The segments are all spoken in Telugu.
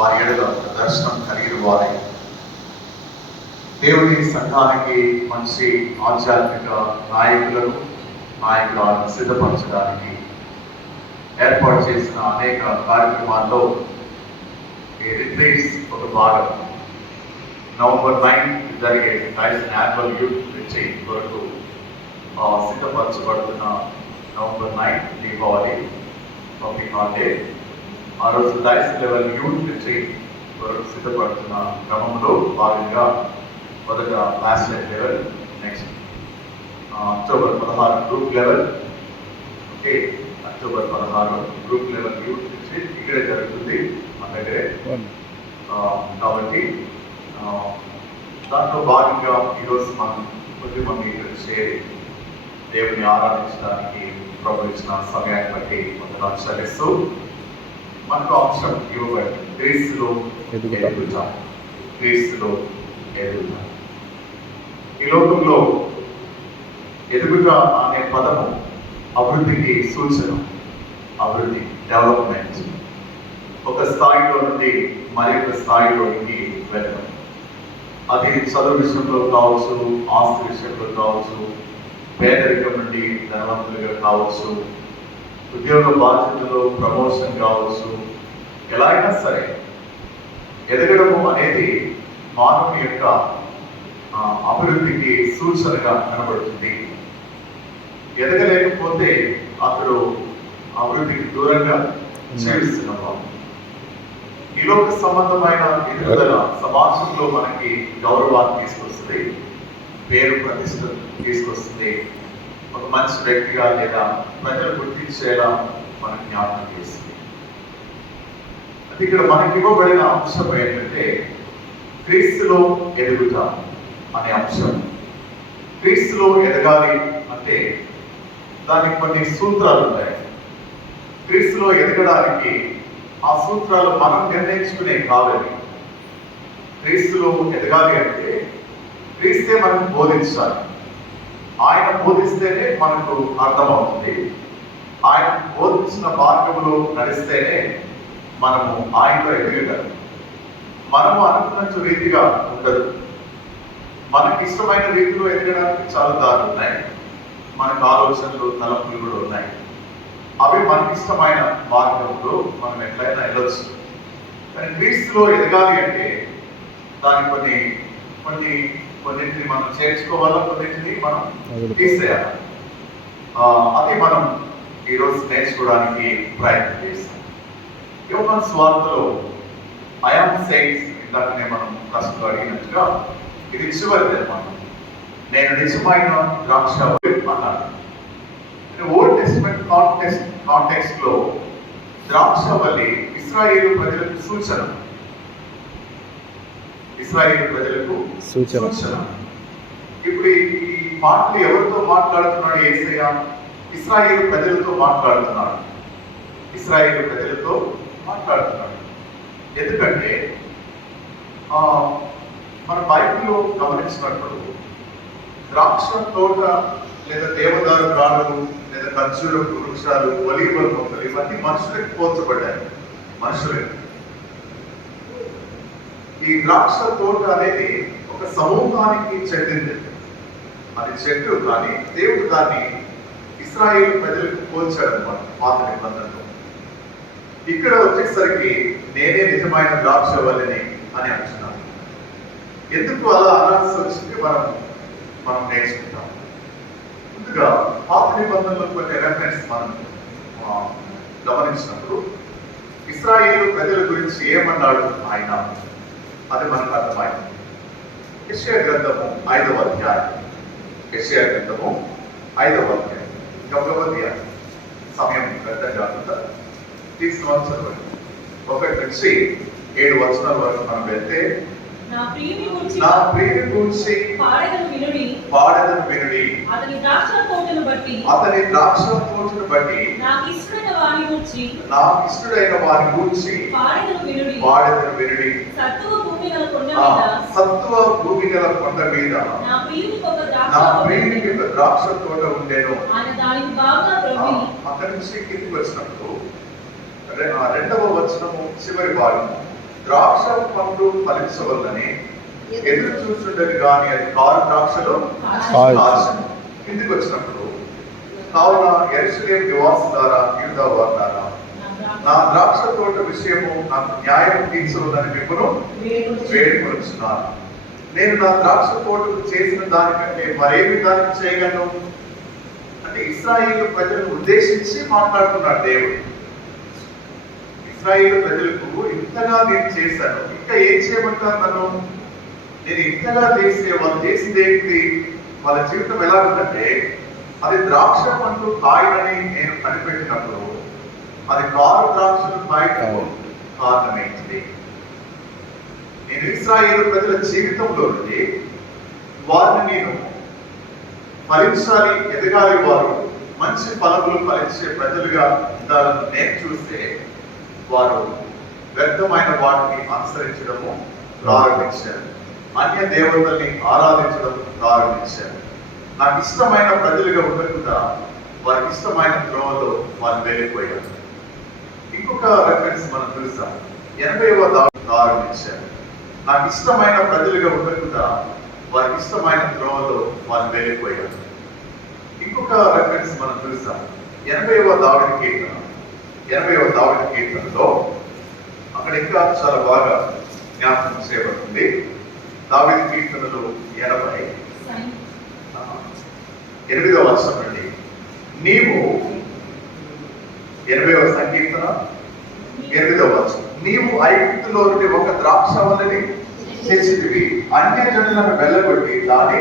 వారి ఎడల దర్శనం కలిగిన వారై దేవుని సంఘానికి మంచి ఆధ్యాత్మిక నాయకులను సిద్ధపరచడానికి ఏర్పాటు చేసిన అనేక కార్యక్రమాల్లో ఈ రిట్రీట్స్ ఒక భాగం. November 9 జరిగే డైసన్ యాన్యువల్ యూత్ రిట్రీట్ కొరకు సిద్ధపరచబడుతున్న November 9 దీపావళి పబ్లిక్ హాలిడే. ఆ రోజు డైసన్ లెవెల్ యూత్ రిట్రీట్ కొరకు సిద్ధపడుతున్న క్రమంలో భాగంగా మొదట national level, next October 16 group level. Okay, October 16 group level youth retreat ఇక్కడే జరుగుతుంది మన దగ్గరే. కాబట్టి దాంట్లో భాగంగా ఈరోజు మనం కొద్దిమంది ఇక్కడ చేరి దేవుని ఆరాధించడానికి ప్రభు ఇచ్చిన సమయాన్ని బట్టి వందనాలు చెల్లిస్తూ మనకు అంశం ఇవ్వబడి క్రీస్తులో ఎదుగుట. క్రీస్తులో ఎదుగుట. ఈ లోకంలో ఎదుగుట అనే పదము అభివృద్ధికి సూచన. అభివృద్ధి, డెవలప్మెంట్. ఒక స్థాయిలో నుండి మరొక స్థాయిలోనికి వెళ్ళడం. అది చదువు విషయంలో కావచ్చు, ఆస్తి విషయంలో కావచ్చు, పేదరికం నుండి ధనవంతులుగా కావచ్చు, ఉద్యోగ బాధ్యతలో ప్రమోషన్ కావచ్చు, ఎలా అయినా సరే ఎదగడము అనేది మానవుని యొక్క అభివృద్ధికి సూచనగా కనబడుతుంది. ఎదగలేకపోతే అతడు అభివృద్ధికి దూరంగా జీవిస్తున్నాం. ఈ లోక సంబంధమైన ఎదుగుదల సమాజంలో మనకి గౌరవాన్ని తీసుకొస్తుంది, పేరు ప్రతిష్ట తీసుకొస్తుంది, ఒక మంచి వ్యక్తిగా లేదా ప్రజలు గుర్తించేలా మనకి జ్ఞాపకం చేస్తుంది. అది ఇక్కడ మనకి ఇవ్వబడిన అంశం ఏంటంటే క్రీస్తులో ఎదుగుట అనే అంశం. క్రీస్తులో ఎదగాలి అంటే దానికి కొన్ని సూత్రాలు ఉంటాయి. క్రీస్తులో ఎదగడానికి ఆ సూత్రాలు మనం నిర్ణయించుకునే కావాలి. క్రీస్తులో ఎదగాలి అంటే క్రీస్తే మనకు బోధించాలి. ఆయన బోధిస్తేనే మనకు అర్థమవుతుంది. ఆయన బోధించిన మార్గంలో నడిస్తేనే మనము ఆయనలో ఎదగగలం. మనము అనుకున్నట్టు రీతిగా ఉండదు. మనకి ఇష్టమైన రీతిలో ఎదగడానికి చాలా దారులు ఉన్నాయి. మనకు ఆలోచనలు, తలంపులు కూడా ఉన్నాయి. అవి మనకి ఇష్టమైన మార్గంలో మనం ఎట్లయినా వెళ్ళొచ్చు. కానీ క్రీస్తులో ఎదగాలి అంటే దాని కొన్నింటిని మనం చేర్చుకోవాలా, కొన్నింటిని మనం తీసేయాలి. అది మనం ఈరోజు నేర్చుకోవడానికి ప్రయత్నం చేస్తాం. యోహాను సువార్తలో ఐ యామ్ సెయింట్స్ ఇందాకనే మనం ప్రశ్నలు అడిగినట్టుగా ఇది చివరి నిర్మాణం. నేను నిజమైన ద్రాక్ష అన్నాడు. ఓల్డ్ టెస్టిమెంట్ కాంటెక్స్ట్ లో ద్రాక్షవల్లి ఇశ్రాయేలు ప్రజలకు సూచన. ఇశ్రాయేలు ప్రజలకు సూచన. ఇప్పుడు ఈ మాటలు ఎవరితో మాట్లాడుతున్నాడు యేసయ్య? ఇశ్రాయేలు ప్రజలతో మాట్లాడుతున్నాడు. ఇశ్రాయేలు ప్రజలతో మాట్లాడుతున్నాడు. ఎందుకంటే మన బైబిల్లో గమనించినప్పుడు ద్రాక్ష తోట లేదా దేవదారు ప్రాణులు లేదా ఖర్జూర వృక్షాలు, ఒలీవ మొక్కలు ఇవన్నీ మనుషులకు పోల్చబడ్డాయి. మనుషులకు ఈ ద్రాక్ష తోట అనేది ఒక సమూహానికి చెందింది. అది చెట్టు, కానీ దేవుడు దాన్ని ఇశ్రాయేలు ప్రజలకు పోల్చాడు పాత నిబంధనలో. ఇక్కడ వచ్చేసరికి నేనే నిజమైన ద్రాక్ష వల్లిని అని అంటున్నాను. ఎందుకు అలా అనాల్సి వచ్చింది మనం నేర్చుకుంటాం. ముందుగా పాత నిబంధనలో కొన్ని రెఫరెన్స్ మనం గమనించినప్పుడు ఇశ్రాయేలు ప్రజల గురించి ఏమన్నాడు ఆయన, అది మనకు అర్థమైంది. యెషయా గ్రంథము 5వ అధ్యాయం. యెషయా గ్రంథము 5వ అధ్యాయం. గమనిక సమయం పెద్ద కాకుండా తీసుకువచ్చారు. 1 నుంచి 7 వచనాల వరకు మనం వెళ్తే, నా ప్రియుని గూర్చి పాడెదను వినుడి. అతని ద్రాక్ష తోటను బట్టి నాకు ఇష్టడైన వారి గూర్చి పాడెదను వినుడి. సత్తువ భూమి గల కొండ మీద నా ప్రియునికి ఒక ద్రాక్ష తోట ఉండేను. అక్కడి నుంచి కిందికి వచ్చినప్పుడు 2వ వచనము చివరి భాగము ద్రాక్ష పండ్లు ఫలించవల్లని ఎదురు చూస్తుండేది కానీ అది కారు ద్రాక్షలో కాల్చెను. కిందికి వచ్చినప్పుడు, కావున యెరూషలేము నివాసులారా, యూదా వారులారా, నా ద్రాక్ష తోట విషయము నాకు న్యాయం తీర్చవలని మిమ్మను వేడుకొనుచున్నాను. నేను నా ద్రాక్ష తోటకు చేసిన దానికంటే మరేమి దానికి చేయగలను? అంటే ఇశ్రాయేలు ప్రజలను ఉద్దేశించి మాట్లాడుతున్నాడు దేవుడు. ఇశ్రాయేలు ప్రజలకు ఇంతగా నేను చేశాను, ఇంకా ఏం చేయమంటారు నన్ను? నేను ఇంతగా చేస్తే వాళ్ళు చేసింది ఏంటి? వాళ్ళ జీవితం ఎలా ఉందంటే, అది ద్రాక్ష పండ్లు కాయలని నేను కనిపెట్టినప్పుడు అది కారు ద్రాక్షలు కాయటం కారణమైంది. నేను ఇశ్రాయేలు ప్రజల జీవితంలో నుండి వారిని నేను ఫలించాలి, ఎదగాలి, వారు మంచి ఫలములు ఫలించే ప్రజలుగా ఉండాలని నేను చూస్తే వారు వ్యర్థమైన వాటిని అనుసరించడము ప్రారంభించారు. అన్య దేవతల్ని ఆరాధించడం ప్రారంభించారు. నాకు ఇష్టమైన ప్రజలుగా ఉండకుండా వారికి ఇష్టమైన త్రోవలో వారు వెళ్ళిపోయారు. ఇంకొక రెఫరెన్స్ మనం చూసాం. 80వ దాడి ప్రారంభించారు. నాకు ఇష్టమైన ప్రజలుగా ఉండకుండా వారికి ఇష్టమైన త్రోవలో వారు వెళ్ళిపోయారు. ఇంకొక రెఫరెన్స్ మనం చూసాం. 80వ దావిది కీర్తనలో అక్కడ ఇంకా చాలా బాగా జ్ఞాపకం చేయబడుతుంది. దావీదు కీర్తనలు 8వ వచనం నుండి, నీవు 80వ సంకీర్తన 8వ వచనం, నీవు ఐగుప్తులో నుండి ఒక ద్రాక్షవల్లిని తెచ్చితివి, అన్యజనులను వెళ్ళగొట్టి దాన్ని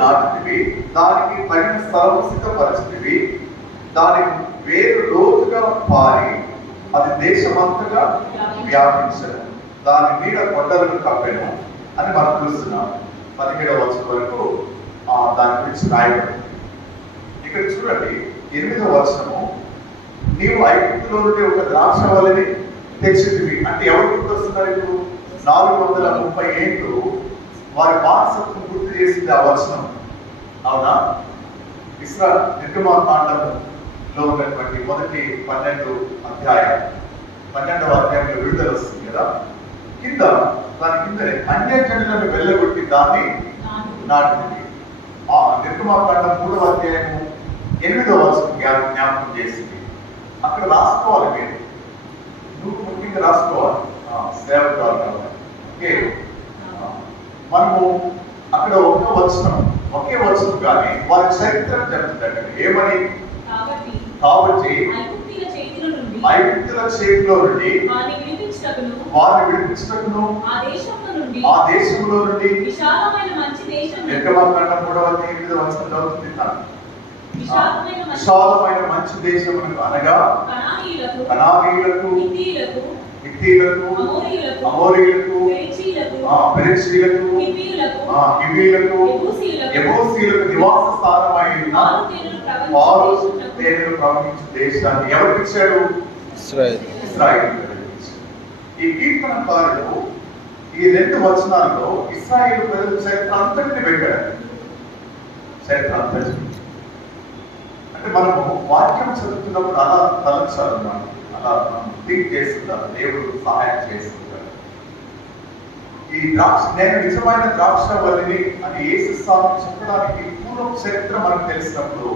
నాటితివి, దానికి తగిన స్థలము సిద్ధపరచితివి, దాని వేరు లోతుగా పారి అది దేశమంతగా వ్యాపించను, దాని మీద కొండలను కప్పెను అని మనం చూస్తున్నాం. 17వ వచనం వరకు దాని గురించి రాయబడింది. ఇక్కడ చూడండి, 8వ వచనము, నీవు ఐగుప్తులో నుండి ఒక ద్రాక్షవల్లిని తెచ్చితివి అంటే ఎవరు గుర్తొస్తున్నారు? ఇప్పుడు 430 ఏళ్ళు వారి బానిసత్వం గుర్తు చేసింది ఆ వచనం. అవునా? నిర్గమాకాండములో ఉన్నటువంటి మొదటి 12 అధ్యాయం, 12వ అధ్యాయంలో విడుదల వస్తుంది కదా. కింద దాని కిందనే అన్యజనులను వెళ్ళగొట్టి దాన్ని నాటింది. ఆ నిర్గమాకాండం 3వ అధ్యాయము 8వ వచనం జ్ఞాపకం చేసింది. అక్కడ రాసుకోవాలి, మీరు నువ్వు ముఖ్యంగా రాసుకోవాలి, సేవకురాలు కాబట్టి. ఓకే, మనము అక్కడ ఒకే వచనం కానీ వారి చరిత్ర చెప్తుంది. ఏమని? కాబట్టి ఐగుప్తుల చేతిలో నుండి వారిని విడిపించుటకును ఆ దేశంలో నుండి విశాలమైన మంచి దేశం, నిర్గమాకాండం 3వ అధ్యాయం 8వ వచనం చదువుతుంది. విశాలమైన మంచి దేశమును అనగా కనానీయులకు, హిత్తీయులకు, అమోరీయులకు, పెరిజ్జీయులకు, హివ్వీయులకు, యెబూసీయులకు నివాస స్థానమైన పాలు తేనెలు ప్రవహించే దేశాన్ని ఎవరికి ఇచ్చాడు? ఇశ్రాయేలు. ఈ కీర్తనకారుడు ఈ 2 వచనాల్లో ఇశ్రాయేలు ప్రజల చరిత్ర అంతటిని పెట్టాడు. చరిత్ర అంతటి అంటే మనము వాక్యం చదువుతున్నప్పుడు అలా తలంచాలన్నమాట, అలా థింక్ చేస్తుంటారు. దేవుడు సహాయం చేస్తుంటారు. ఈ నేను నిజమైన ద్రాక్షవల్లిని అని యేసు స్వామి చెప్పడానికి పూర్వ చరిత్ర మనకు తెలిసినప్పుడు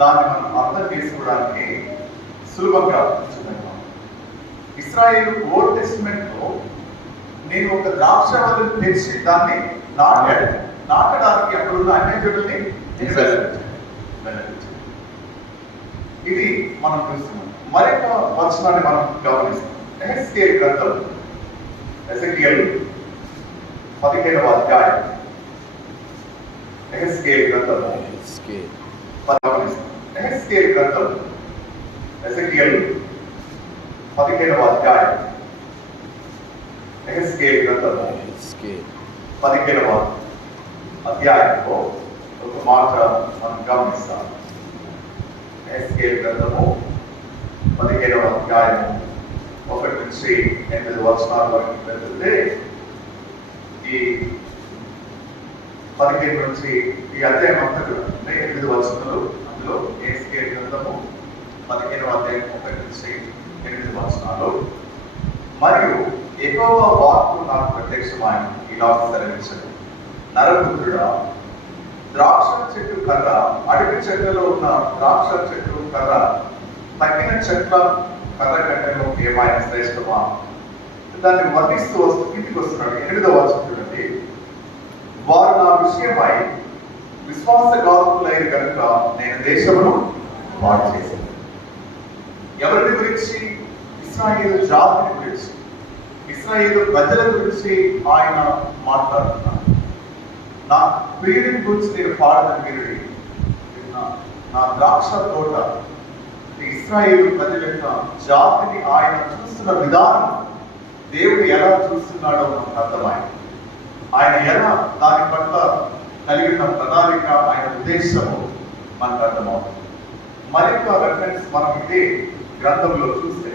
దాన్ని మనం అర్థం చేసుకోవడానికి సులభంగా ఉంటుందన్నమాట. ఇశ్రాయేలు ఓల్డ్ టెస్టిమెంట్ లో నేను ఒక ద్రాక్షవల్లిని తెచ్చి దాన్ని నాటడానికి అక్కడున్న అన్యజనుల్ని వెళ్ళించాను. ఇది మనం చూస్తున్నాం. మరొక వచనాన్ని మనం గమనిస్తాం. ఎహెజ్కేలు గ్రంథం, ఎజెకియలు 15వ అధ్యాయం, ఎహెజ్కేలు గ్రంథము గమనిస్తాం. ఎహెజ్కేలు గ్రంథం, ఎజెకియలు 15వ అధ్యాయం, ఎహెజ్కేలు గ్రంథము 15వ అధ్యాయంలో ఒక మాట మనం గమనిస్తాం. ఎహెజ్కేలు గ్రంథము 15వ అధ్యాయము 1 నుంచి 8 వచనాల వరకు వెళ్తే, ఈ 15 నుంచి ఈ అధ్యాయం అంతా 8 వచనాలు. అందులో ఎహెజ్కేలు గ్రంథము 15వ అధ్యాయం 1 నుంచి 8 వచనాలు. మరియు యెహోవా వాక్కు నాకు ప్రత్యక్షమాయెను, ఇలా సెలవిచ్చెను. నరపుత్రుడా, ద్రాక్ష చెట్టు కర్ర, అడవి చెట్లలో ఉన్న ద్రాక్ష చెట్టు కర్ర తగిన చెట్ల కర్ర కంటేను ఏమైనా శ్రేష్టమా? దాన్ని వర్ణిస్తూ వస్తూ కిందికి వస్తున్నాడు. 8వ వచనం చూడండి. వారు నా విషయమై విశ్వాసఘాతులైన కనుక నేను దేశమును పాడు చేశాను. ఎవరిని గురించి? ఇశ్రాయేలు జాతిని గురించి, ఇశ్రాయేలు ప్రజల గురించి ఆయన మాట్లాడుతున్నాడు. నా ప్రియుడిని గురించి నేను పాడిన ప్రియుడి, నా ద్రాక్ష తోట, ఇశ్రాయేలు ప్రజల యొక్క జాతిని ఆయన చూస్తున్న విధానం, దేవుడు ఎలా చూస్తున్నాడో మనకు అర్థమైంది. ఆయన ఎలా దాని పట్ల కలిగిన ప్రణాళిక, ఆయన ఉద్దేశము మనకు అర్థమవుతుంది. మరింత రెఫరెన్స్ మనం ఇదే గ్రంథంలో చూస్తే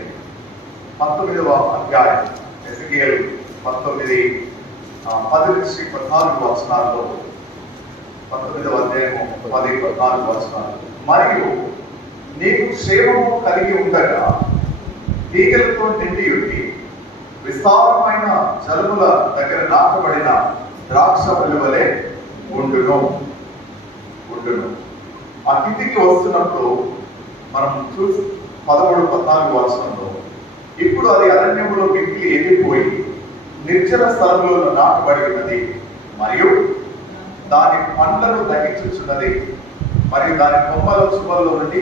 19వ అధ్యాయం ఎజెకియేలు 19:10-14 వచనాల్లో, 19వ అధ్యాయము 10-14 వచనాలు. మరియు నీకు క్షేమము కలిగి ఉండగా తీగలతో నిండి ఉండి విస్తారమైన జలముల దగ్గర నాటబడిన ద్రాక్ష వలె ఉండును. ఆ కిందికి వస్తున్నప్పుడు మనం చూసి 13-14 వచనంలో, ఇప్పుడు అది అరణ్యములో మిగిలి ఎండిపోయి నిర్జన స్థలములలో నాటబడి ఉన్నది, మరియు దాని పండ్లను దహించుచున్నది, మరియు దాని కొమ్మల చుమ్మల్లో నుండి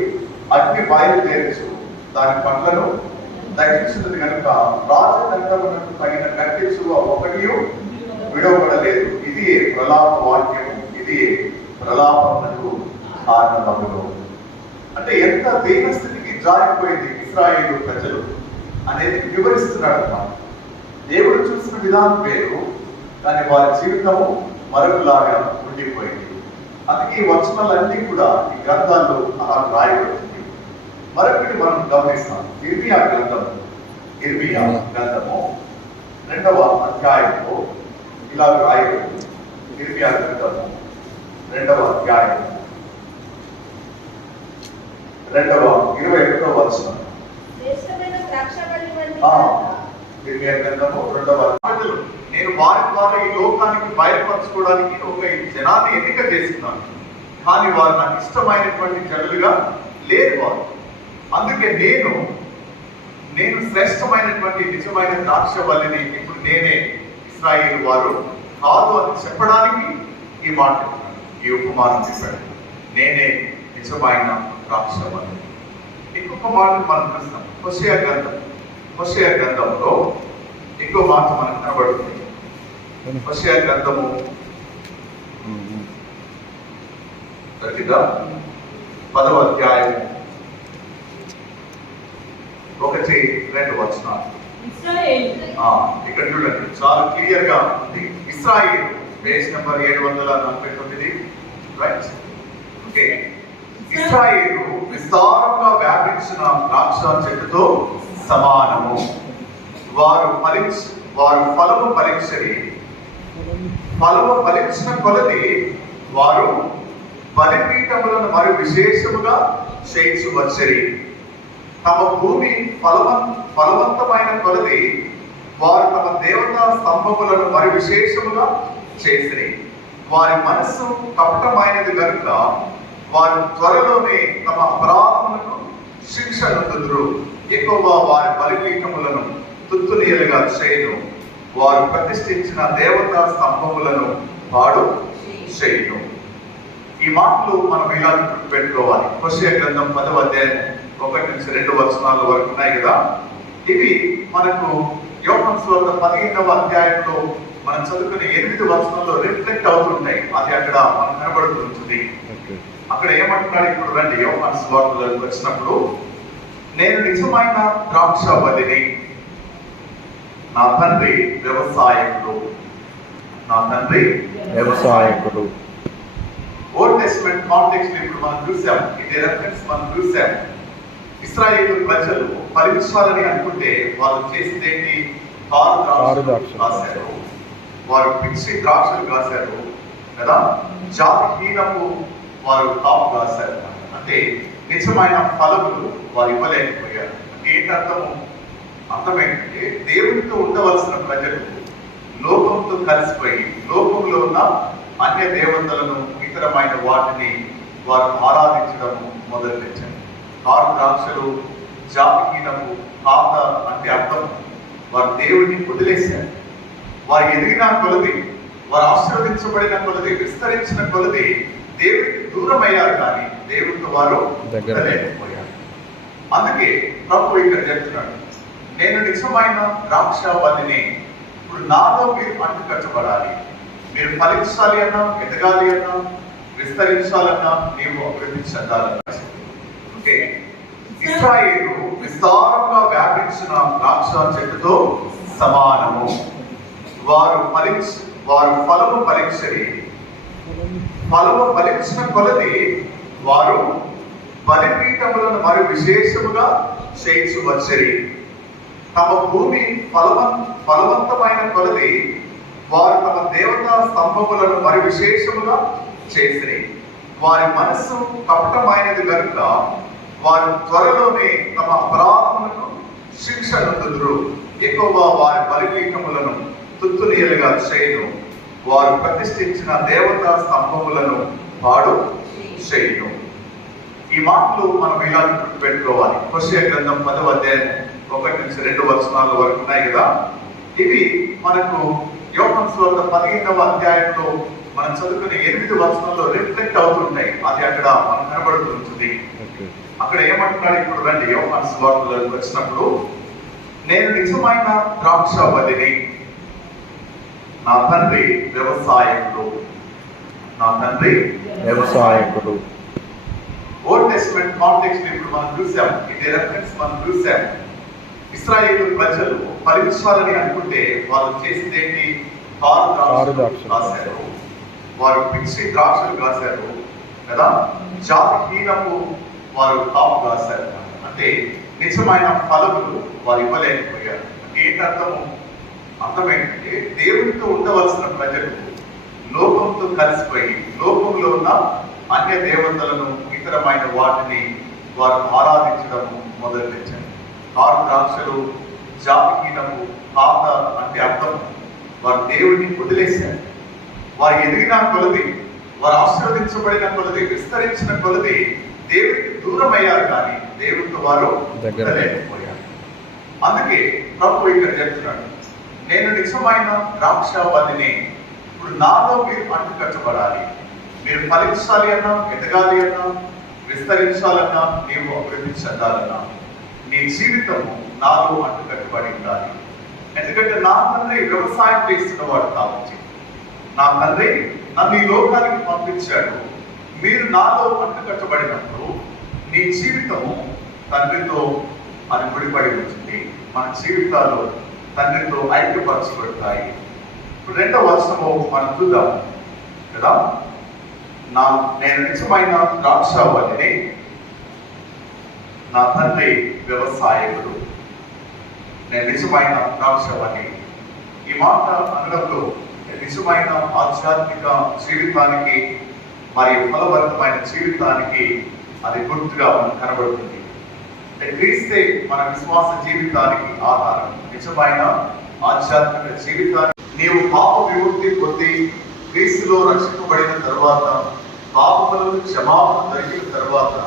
అగ్ని బయలుదేరచ్చు దాని పండ్లను దహించున్నది కనుక రాజదండమునకు తగిన గట్టి చువ్వ ఒకటి విడవబడలేదు. ఇది ప్రలాప వాక్యము, ఇది ప్రలాపమునకు కారణమగును. అంటే ఎంత దీనస్థితికి జారిపోయింది ఇశ్రాయేలు ప్రజలు అనేది వివరిస్తున్నాడు అన్నమాట. దేవుడు చూసిన విధానం వేరు, కానీ వారి జీవితము మరొకలాగా ఉండిపోయింది. అందుకే ఈ వచనాలన్నీ కూడా ఈ గ్రంథాల్లో అలా రాయబడుతుంది. మరొకటి మనం గమనిస్తాం. ఇర్మియా గ్రంథము 2వ అధ్యాయంలో ఇలా రాయబడుతుంది. ఇర్మియా గ్రంథము 2వ అధ్యాయం 21వ వచనం. ఇర్మియా గ్రంథము 2వ అధ్యాయం. నేను వారి ద్వారా ఈ లోకానికి బయలుపరచుకోవడానికి ఒక జనాన్ని ఎన్నిక చేస్తున్నాను, కానీ వారు నాకు ఇష్టమైనటువంటి జనులుగా లేరు వారు. అందుకే నేను శ్రేష్టమైనటువంటి నిజమైన ద్రాక్ష వల్లిని, ఇప్పుడు నేనే ఇశ్రాయేలు వారు కాదు అని చెప్పడానికి ఈ మాట, ఈ ఉపమానం చెప్పాడు. నేనే నిజమైన ద్రాక్ష వల్లి. ఇంకొక మాట మనం చూస్తాం హోషేయ గ్రంథంలో ఇంకో మాట మనకు కనబడుతుంది. హోషేయ గ్రంథము 10వ అధ్యాయం 1-2 వచనాలు. ఇక్కడ చూడండి, చాలా క్లియర్ గా ఉంది. ఇశ్రాయేలు పేజ్ నెంబర్ 749, రైట్? ఓకే. ఇశ్రాయేలు విస్తారంగా వ్యాపించిన ద్రాక్ష చెట్టుతో సమానము. వారు ఫలము ఫలించిన కొలది వారు బలిపీఠములను మరి విశేషముగా చేయించవచ్చరి. తమ భూమి ఫలవంతమైన కొలది వారు తమ దేవతా స్తంభములను మరి విశేషముగా చేసిరి. వారి మనస్సు కపటమైనది కనుక వారు త్వరలోనే తమ అపరాధములకు శిక్ష నొందుదురు. ఎక్కువ వారి బలిపీఠములను తుత్తునియలుగా చేయను. వారు ప్రతిష్ఠించిన దేవతా స్తంభములను వాడు చేయను. ఈ మాటలు మనం ఇలా పెట్టుకోవాలి. హోషేయ గ్రంథం 10వ అధ్యాయం 1-2 వచనాల వరకు ఉన్నాయి కదా. ఇవి మనకు యోహాను సువార్త 15వ అధ్యాయంలో మనం చదువుకునే 8 వచనాల్లో రిఫ్లెక్ట్ అవుతుంటాయి. అది అక్కడ మనకు కనబడుతుంటుంది. అక్కడ ఏమంటున్నాడు? ఇప్పుడు రండి, యోహాను సువార్తలోకి వచ్చినప్పుడు, నేను నిజమైన ద్రాక్ష వల్లిని, నా తండ్రి వ్యవసాయకుడు. ఓల్డ్ టెస్టమెంట్ కాంటెక్స్ట్ ఇప్పుడు మనం చూసాం, ఇది రెఫరెన్స్ మనం చూసాం. ఇశ్రాయేలు ప్రజలు ఫలించాలని అనుకుంటే వాళ్ళు చేసింది ఏంటి? కారు ద్రాక్షలు కాశారు, వారు పిచ్చి ద్రాక్షలు కాశారు కదా. జాతిహీనపు వారు కాపు కాశారు. అంటే నిజమైన ఫలములు వారు ఇవ్వలేకపోయారు. ఏంటర్థము? అర్థం ఏంటంటే దేవునితో ఉండవలసిన ప్రజలు లోకంతో కలిసిపోయి లోకంలో ఉన్న అన్య దేవతలను ఇతరమైన వాటిని వారు ఆరాధించడం మొదలుపెట్టారు. కారు ద్రాక్షలు జాతిహీనము కాక అంటే అర్థం వారు దేవుడిని వదిలేశారు. వారు ఎదిగిన కొలది, వారు ఆశీర్వదించబడిన కొలది, విస్తరించిన కొలది దేవుడికి దూరం అయ్యారు, కానీ దేవుడితో వారు దగ్గరలేకపోయారు. అందుకే ప్రభు ఇక్కడ చెప్తున్నాడు, నేను నిజమైన ద్రాక్షావల్లిని, ఇప్పుడు నాలో మీరు అంటుకట్టబడాలి. మీరు ఫలించాలి అన్నా, ఎదగాలి అన్నా, విస్తరించాలన్నా, నీవు అభివృద్ధి చెందాలన్నా. ఓకే, ఇశ్రాయేలు విస్తారంగా వ్యాపించిన ద్రాక్ష చెట్టుతో సమానము. వారు ఫలము ఫలించరి. ఫలము ఫలించిన కొలది వారు బలిపీఠములను మరి విశేషముగా చేయించవచ్చరి. తమ భూమి ఫలవంతమైన కొలది వారు తమ దేవతా స్తంభములను మరి విశేషముగా చేసిరి. వారి మనస్సు కపటమైనది కనుక వారు త్వరలోనే తమ అపరాధములను శిక్ష నొందుదురు. ఎక్కువ వారి బలిపీఠములను తుత్తునియలుగా చేయను. వారు ప్రతిష్ఠించిన దేవతా స్తంభములను వాడు చేయను. ఈ మాటలు మనం ఇలా గుర్తుపెట్టుకోవాలి. హోషేయ గ్రంథం 10వ అధ్యాయం 1 నుంచి 2 వచనాల వరకు ఉన్నాయి కదా. ఇవి మనకు యోహాను సువార్త 15వ అధ్యాయంలో మనం చదువుకునే 8 వచనాల్లో రిఫ్లెక్ట్ అవుతుంటాయి. అది అక్కడ మనకు కనబడుతుంటుంది. అక్కడ ఏమంటున్నాడు, ఇప్పుడు రండి యోహాను సువార్తలో వచ్చినప్పుడు, నేను నిజమైన ద్రాక్షావల్లిని, నా తండ్రి వ్యవసాయకుడు. నా తండ్రి వ్యవసాయకుడు. ఓల్డ్ టెస్టమెంట్ కాంటెక్స్ట్ ఇప్పుడు మనం చూసాం, ఇది రెఫరెన్స్ మనం చూసాం. ఇశ్రాయేలు ప్రజలు ఫలించాలని అనుకుంటే వాళ్ళు చేసింది ఏంటి? కారు ద్రాక్షలు కాశారు, వారు పిచ్చి ద్రాక్షలు కాశారు కదా. జాతిహీనపు వారు కాపు కాశారు. అంటే నిజమైన ఫలములు వారు ఇవ్వలేకపోయారు. అర్థం ఏంటంటే దేవునితో ఉండవలసిన ప్రజలు లోకంతో కలిసిపోయి లోకంలో ఉన్న అన్య దేవతలను ఇతరమైన వాటిని వారు ఆరాధించడం మొదలుపెట్టారు. కారు ద్రాక్షలు జాతిహీనము కాక అంటే అర్థం వారు దేవుడిని వదిలేశారు. వారు ఎదిగిన కొలది, వారు ఆశీర్వదించబడిన కొలది, విస్తరించిన కొలది దేవుడికి దూరం అయ్యారు, కానీ దేవుడితో వారు దగ్గరలేకపోయారు. అందుకే ప్రభు ఇక్కడ చెప్తున్నాడు, నేను నిజమైన ద్రాక్షావల్లిని, ఇప్పుడు నాలో మీరు అంటుకట్టబడాలి. మీరు ఫలించాలి అన్నా, ఎదగాలి అన్నా, విస్తరించాలన్నా, నీవు అభివృద్ధి చెందాలన్నా, నీ జీవితము నాలో అంటుకట్టబడి ఉండాలి. ఎందుకంటే నా తండ్రి వ్యవసాయం చేస్తున్నవాడు కాబట్టి, నా తండ్రి నన్ను ఈ లోకానికి పంపించాడు. మీరు నాలో అంటుకట్టబడినప్పుడు నీ జీవితము తండ్రితో అది ముడిపడి ఉంటుంది. మన జీవితాలు తండ్రితో ఐక్యపరచబడతాయి. ఇప్పుడు 2వ వచనము మనం చూద్దాం కదా. నేను నిజమైన ద్రాక్షావల్లిని, నా తండ్రి వ్యవసాయకుడు. నేను నిజమైన ద్రాక్షావల్లి. ఈ మాట అనడంలో నిజమైన ఆధ్యాత్మిక జీవితానికి మరియు ఫలవంతమైన జీవితానికి అది గుర్తుగా మనకు కనబడుతుంది. క్రీస్తే మన విశ్వాస జీవితానికి ఆధారం. నిజమైన ఆధ్యాత్మిక జీవితానికి నీవు పాప విముక్తి పొంది క్రీస్తులో రక్షింపబడిన తర్వాత, పాపములకు క్షమాపణ దొరికిన తర్వాత,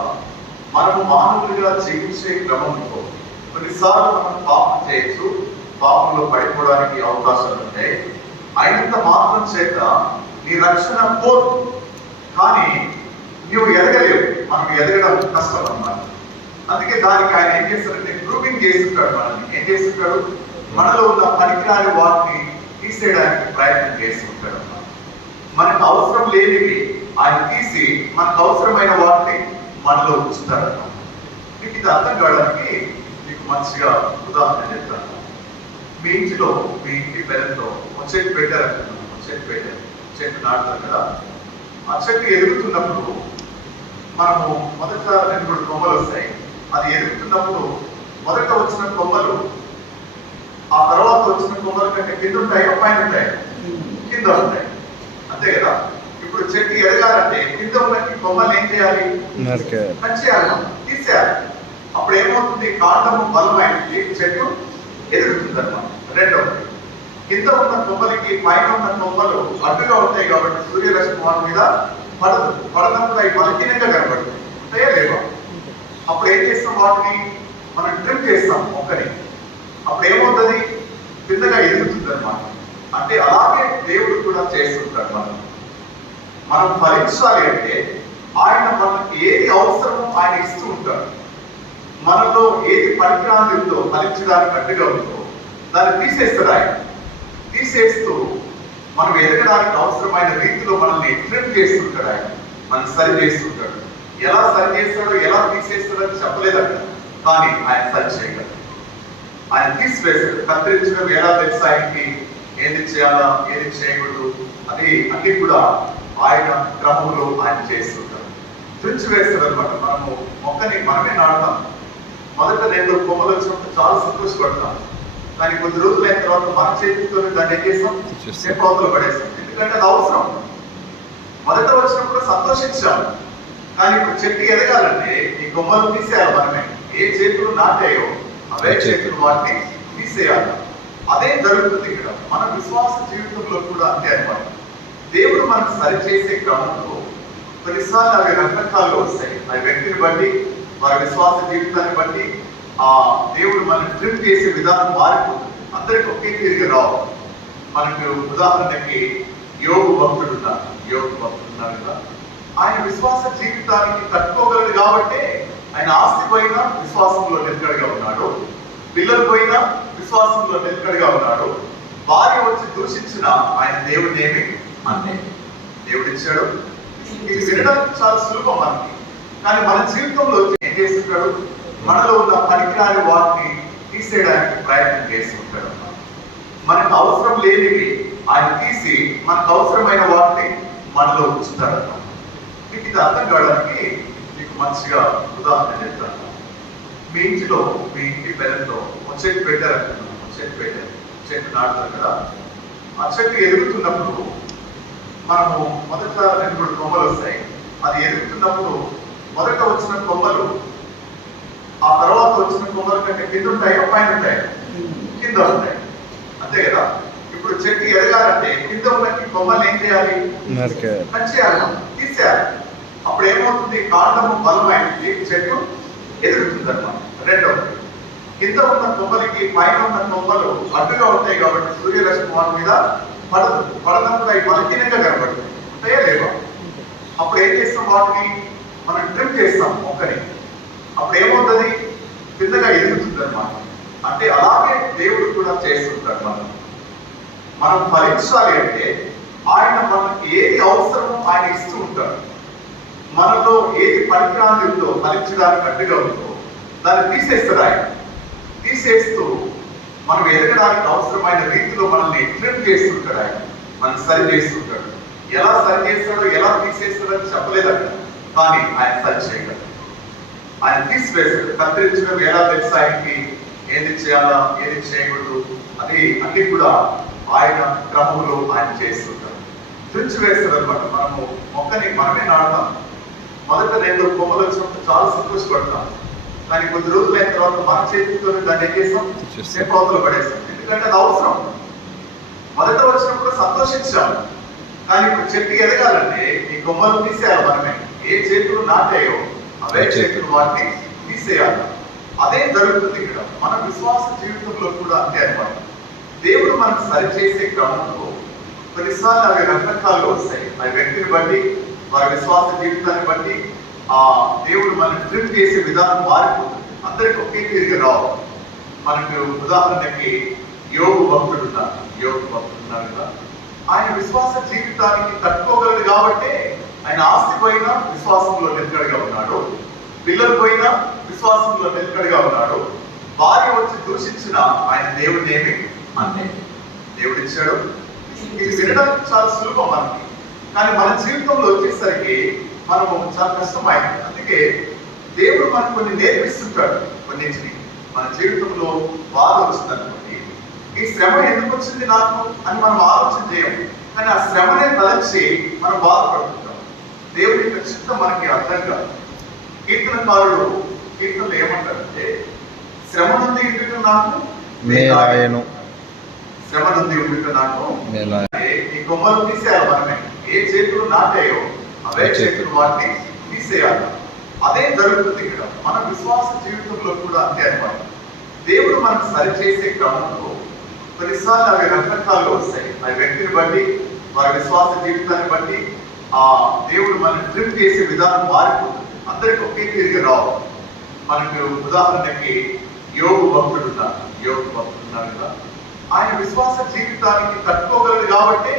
మనము మానవులుగా జీవించే క్రమంలో కొన్నిసార్లు మనం పాపం చేయొచ్చు, పాపంలో పడిపోవడానికి అవకాశాలు ఉంటాయి. అయినంత మాత్రం చేత నీ రక్షణ పోదు, కానీ నువ్వు ఎదగలేవు. మనం ఎదగడం కష్టం అన్నమాట. అందుకే దానికి ఆయన ఏం చేస్తాడంటే ప్రూవింగ్ చేస్తుంటాడు. మనల్ని ఏం చేస్తుంటాడు? మనలో ఉన్న పనికిరాని వాటిని తీసేయడానికి ప్రయత్నం చేస్తుంటాడు అన్నమాట. మనకు అవసరం లేనివి ఆయన తీసి మనకు అవసరమైన వాటిని మనలో ఉంచుతాడు అన్నమాట. మీకు ఇది అర్థం కావడానికి మీకు మంచిగా ఉదాహరణ చెప్తాను. మీ ఇంటిలో మీ ఇంటి పెరట్లో ఒక చెట్టు పెట్టారనుకున్నాను. చెట్టు నాటుతారు కదా. ఆ చెట్టు ఎదుగుతున్నప్పుడు మనము మొదట 2-3 కొమ్మలు వస్తాయి. అది ఎదుగుతున్నప్పుడు మొదట వచ్చిన కొమ్మలు ఆ తర్వాత వచ్చిన కొమ్మల కంటే కింద ఉంటాయి, పైన ఉంటాయి, కింద ఉంటాయి. అంతే కదా. ఇప్పుడు చెట్టు ఎదగాలంటే కింద ఉన్న కొమ్మలు ఏం చేయాలి? కట్ చేయాలి, తీసేయాలి. అప్పుడు ఏమవుతుంది? కాండము బలమైనది, చెట్టు ఎదుగుతుందన్నమాట. రెండవది, కింద ఉన్న కొమ్మలకి పైన ఉన్న కొమ్మలు అడ్డుగా ఉంటాయి కాబట్టి సూర్యరశ్మి వాటి మీద పడదు. పడనప్పుడు అవి బలహీనంగా కనబడుతుంది. ఉంటాయా లేవా? అప్పుడు ఏం చేస్తాం? వాటిని మనం ట్రిమ్ చేస్తాం మొక్కని. అప్పుడు ఏమవుతుంది? కిందగా ఎదుగుతుంది అన్నమాట. అంటే అలాగే దేవుడు కూడా చేస్తుంటాడు. మనం ఫలించాలి అంటే ఆయన మనకి ఏది అవసరమో ఆయన ఇస్తూ ఉంటాడు. మనలో ఏది పనికిరాని ఉందో, ఫలించడానికి అడ్డుగా ఉందో దాన్ని తీసేస్తాడు ఆయన. తీసేస్తూ మనం ఎదగడానికి అవసరమైన రీతిలో మనల్ని ట్రిమ్ చేస్తుంటాడు ఆయన. మనం సరి చేస్తుంటాడు. ఎలా సరి చేస్తాడో, ఎలా తీసేస్తాడో చెప్పలేదట, కానీ ఆయన సరి చేయగలడు. ఆయన తీసివేస్తాడు. కత్తిరించడం ఎలా తెలుసు ఆయనకి? ఏది చేయాలా, ఏది చేయకూడదు, అది అన్ని కూడా ఆయన క్రమంలో ఆయన చేస్తుంటాడు. తుంచి వేస్తాడు అనమాట. మనము మొక్కని మనమే నాటుతాం. మొదట 2 కొమ్మలు వచ్చినప్పుడు చాలా సంతోషపడతాం. కానీ కొద్ది రోజులు అయిన తర్వాత మన చేతితో దాన్ని ఏం చేస్తాం? చేపవతలు పడేస్తాం. ఎందుకంటే అది అవసరం. మొదట వచ్చినప్పుడు సంతోషించాం. కానీ ఇప్పుడు చెట్టు ఎదగాలంటే ఈ కొమ్మలు తీసేయాలి మనమే. ఏ చేతులు నాటాయో అవే చేతులు వాటిని తీసేయాలి. అదే జరుగుతుంది ఇక్కడ. మన విశ్వాస జీవితంలో కూడా అంతే అన్నమాట. దేవుడు మనకు సరిచేసే క్రమంలో కొన్నిసార్లు అవి రకరకాలుగా వస్తాయి. ఆ వ్యక్తిని బట్టి, వారి విశ్వాస జీవితాన్ని బట్టి ఆ దేవుడు మనం ట్రిమ్ చేసే విధానం మారిపోతుంది. అందరికి ఒకే తీరుగా రావు. మనకు ఉదాహరణకి యోగు భక్తుడు ఉన్నారు కదా. ఆయన విశ్వాస జీవితానికి తట్టుకోగలడు కాబట్టి ఆయన ఆస్తి పోయినా విశ్వాసంలో నిలకడగా ఉన్నాడు. పిల్లలు పోయినా విశ్వాసంలో నిలకడగా ఉన్నాడు. భార్య వచ్చి దూషించిన ఆయన దేవుడు ఏమి అంటే దేవుడు ఇచ్చాడు. ఇది వినడానికి చాలా సులభం మనకి. కానీ మన జీవితంలో ఏం చేస్తుంటాడు? మనలో ఉన్న పనికిరాని వాటిని తీసేయడానికి ప్రయత్నం చేస్తుంటాడు. మనకు అవసరం లేనివి ఆయన తీసి మనకు అవసరమైన వాటిని మనలో ఉంచుతాడు. మీకు ఇది అర్థం కావడానికి మీకు మంచిగా ఉదాహరణ చెప్తాను. మీ ఇంటిలో, మీ ఇంటి పెరట్లో ఒక చెట్టు పెట్టారనుకున్నాను. చెట్టు నాటుతారు కదా. ఆ చెట్టు ఎదుగుతున్నప్పుడు మనము మొదట 2-3 కొమ్మలు వస్తాయి. అది ఎదుగుతున్నప్పుడు మొదట వచ్చిన కొమ్మలు ఆ తర్వాత వచ్చిన కొమ్మల కంటే కింద ఉంటాయా, పైన ఉంటాయా? కింద ఉంటాయి. అంతే కదా. ఇప్పుడు చెట్టు ఎదగాలంటే కింద ఉన్న కొమ్మలు ఏం చేయాలి? కట్ చేయాలి, తీసేయాలి. అప్పుడు ఏమవుతుంది? కాండము బలమైనది, చెట్టు ఎదుగుతుంది అన్నమాట. రెండవది, కింద ఉన్న కొమ్మలకి పైన ఉన్న కొమ్మలు అడ్డుగా ఉంటాయి కాబట్టి సూర్యరశ్మి వాటి మీద పడదు. పడనప్పుడు అవి బలహీనంగా కనబడుతుంది. ఉంటాయా లేవా? అప్పుడు ఏం చేస్తాం? వాటిని మనం ట్రిమ్ చేస్తాం మొక్కని. అప్పుడు ఏమవుతుంది? కిందగా ఎదుగుతుంది అన్నమాట. అంటే అలాగే దేవుడు కూడా చేస్తుంటాడు. మనం ఫలించాలి అంటే ఆయన మనకి ఏది అవసరమో ఆయన ఇస్తూ ఉంటాడు. మనలో ఏది పనికిరాని ఉందో, ఫలించడానికి అడ్డుగా ఉందో దాన్ని తీసేస్తాడు ఆయన. తీసేస్తూ మనం ఎదగడానికి అవసరమైన రీతిలో మనల్ని ట్రిమ్ చేస్తుంటాడు ఆయన. మనం సరి చేస్తుంటాడు. ఎలా సరి చేస్తాడో, ఎలా తీసేస్తాడో చెప్పలేదట, కానీ ఆయన సరి చేయగలడు. ఆయన తీసివేస్తాడు. కత్తిరించడం ఎలా తెలుసు ఆయనకి? ఏది చేయాలా, ఏది చేయకూడదు, అది అన్ని కూడా ఆయన క్రమంలో ఆయన చేస్తుంటాడు. తుంచి వేస్తాడు అనమాట. మనము మొక్కని మనమే నాటుతాం. మొదట 2 కొమ్మలు వచ్చినప్పుడు చాలా సంతోషపడతాం. కానీ కొద్ది రోజులు అయిన తర్వాత మన చేతితో దాన్ని ఏం చేస్తాం? చేపవతలు పడేస్తాం. ఎందుకంటే అది అవసరం. మొదట వచ్చినప్పుడు సంతోషించాం. కానీ ఇప్పుడు చెట్టు ఎదగాలంటే ఈ కొమ్మలు తీసేయాలి మనమే. ఏ చేతులు నాటాయో అవే చేతులు వాటిని తీసేయాలి. అదే జరుగుతుంది ఇక్కడ. మన విశ్వాస జీవితంలో కూడా అంతే అన్నమాట. దేవుడు మనకు సరిచేసే క్రమంలో కొన్నిసార్లు అవి రకరకాలుగా వస్తాయి. ఆ వ్యక్తిని బట్టి, వారి విశ్వాస జీవితాన్ని బట్టి ఆ దేవుడు మనం ట్రిమ్ చేసే విధానం మారిపోతుంది. అందరికి ఒకే తీరుగా రావు. మనకు ఉదాహరణకి యోగు భక్తుడు ఉన్నారు కదా. ఆయన విశ్వాస జీవితానికి తట్టుకోగలడు కాబట్టి ఆయన ఆస్తి పోయినా విశ్వాసంలో నిలకడగా ఉన్నాడు. పిల్లలు పోయినా విశ్వాసంలో నిలకడగా ఉన్నాడు. భార్య వచ్చి దూషించిన ఆయన దేవుడు ఏమి అంటే దేవుడు ఇచ్చాడు. ఇది వినడానికి చాలా సులభం మనకి. కానీ మన జీవితంలో వచ్చేసరికి మనము చాలా కష్టమైంది. అందుకే దేవుడు మనకు కొన్ని నేర్పిస్తుంటాడు. కొన్నింటిని మన జీవితంలో బాధ వచ్చిందనుకోండి, ఈ శ్రమ ఎందుకు వచ్చింది నాకు అని మనం ఆలోచన చేయము. కానీ ఆ శ్రమనే తలచి మనం బాధపడుతుంటాం. దేవుడి యొక్క చిత్తం మనకి అర్థం కాదు. కీర్తనకారుడు కీర్తనలు ఏమంటారంటే, శ్రమ నుండి ఎందుకు నాకు మేలాయను. శ్రమ నుండి ఉండుట నాకు మేలాయను. అంటే ఈ కొమ్మలు తీసేయాలి. మనమే ఏ చేతులు నాటాయో అవే చేతులు వాటిని తీసేయాలి. అదే జరుగుతుంది ఇక్కడ మన విశ్వాస జీవితంలో కూడా అంతే అన్నమాట. దేవుడు మనకు సరిచేసే క్రమంలో కొన్నిసార్లు అవి రకరకాలుగా వస్తాయి. ఆ వ్యక్తిని బట్టి, వారి విశ్వాస జీవితాన్ని బట్టి ఆ దేవుడు మనల్ని ట్రిప్ చేసే విధానం మారిపోతుంది. అందరికి ఒకే తీరుగా రావు. మనకు ఉదాహరణకి యోగు భక్తుడు ఉన్నారు కదా, ఆయన విశ్వాస జీవితానికి తట్టుకోగలడు కాబట్టి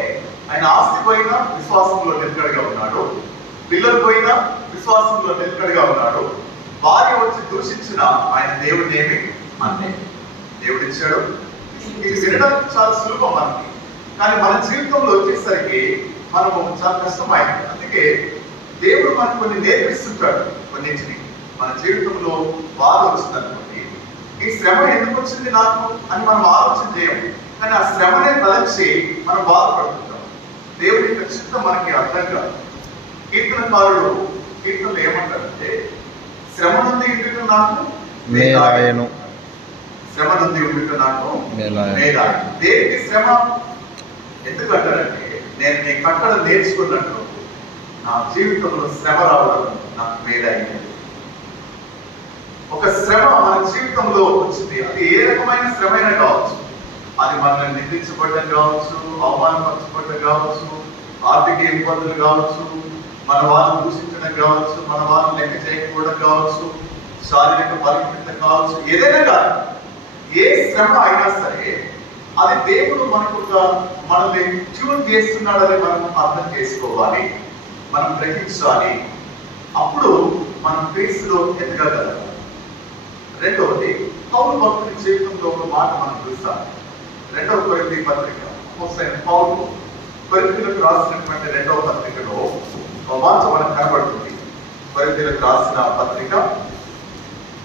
ఆయన ఆస్తి పోయినా విశ్వాసంలో నిలకడగా ఉన్నాడు, పిల్లలు పోయినా విశ్వాసంలో నిలకడగా ఉన్నాడు. భార్య వచ్చి దూషించిన ఆయన దేవుడిని ఏమి అంటే దేవుడు ఇచ్చాడు. ఇది వినడానికి చాలా సులభం మనకి, కానీ మన జీవితంలో వచ్చేసరికి మనము చాలా కష్టమైంది. అందుకే దేవుడు మనకు కొన్ని నేర్పిస్తుంటాడు. కొన్నింటిని మన జీవితంలో బాధ వచ్చిందనుకోండి, ఈ శ్రమ ఎందుకు వచ్చింది నాకు అని మనం ఆలోచన చేయము, కానీ ఆ శ్రమనే తలచి మనం బాధపడుతుంటాం. దేవుడి యొక్క చిత్తం మనకి అర్థం కాదు. కీర్తనకారుడు కీర్తనలు ఏమంటారంటే, శ్రమ నుండి ఉండుట నాకు మేలాయను. శ్రమ నుండి ఉండుట నాకు మేలాయను. మేలాయను. దేనికి శ్రమ ఎందుకంటారంటే, నేను నీ కట్టడ నేర్చుకున్నట్టు నా జీవితంలో శ్రమ రావడం నాకు మేలైంది. ఒక శ్రమ మన జీవితంలో వచ్చింది. అది ఏ రకమైన శ్రమ అయినా కావచ్చు. అది మనల్ని నిందించబడ్డం కావచ్చు, అవమానపరచబడ్డం కావచ్చు, ఆర్థిక ఇబ్బందులు కావచ్చు, మన వాళ్ళని దూషించడం కావచ్చు, మన వాళ్ళని లెక్క చేయకపోవడం కావచ్చు, శారీరక బలహీనత కావచ్చు, ఏదైనా కాదు. ఏ శ్రమ అయినా సరే అది దేవుడు మనల్ని ట్యూన్ చేస్తున్నాడని మనం అర్థం చేసుకోవాలి, మనం గ్రహించాలి. అప్పుడు మనం క్రీస్తులో ఎదగగలం. రెండవది, పౌలు భక్తుని జీవితంలో ఒక మాట మనం చూస్తాం. 2వ కొరింథీ పత్రిక పౌలు కొరింథీయులకు రాసినటువంటి 2వ పత్రికలో ఒక మాట మనకు కనబడుతుంది. కొరింథీయులకు రాసిన పత్రిక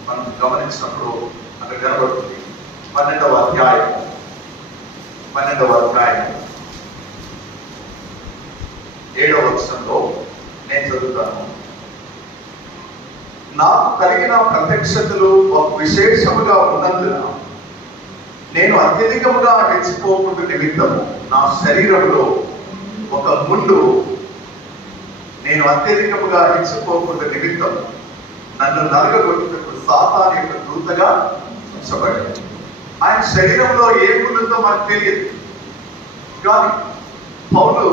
మనం గమనించినప్పుడు అక్కడ కనబడుతుంది. 12వ అధ్యాయం 7వ వచనంలో నేను చదువుతాను. నాకు కలిగిన ప్రత్యక్షతలు ఒక విశేషముగా ఉన్నందున నేను అత్యధికముగా హెచ్చిపోకుండా నిమిత్తము నా శరీరంలో ఒక ముండు నేను అత్యధికముగా హెచ్చిపోకుండా నిమిత్తము నన్ను నరగగొట్టుటకు సాతాను యొక్క దూతగా ఉంచబడింది. ఆయన శరీరంలో ఏ ముందుతో మనకు తెలియదు, కానీ పౌలు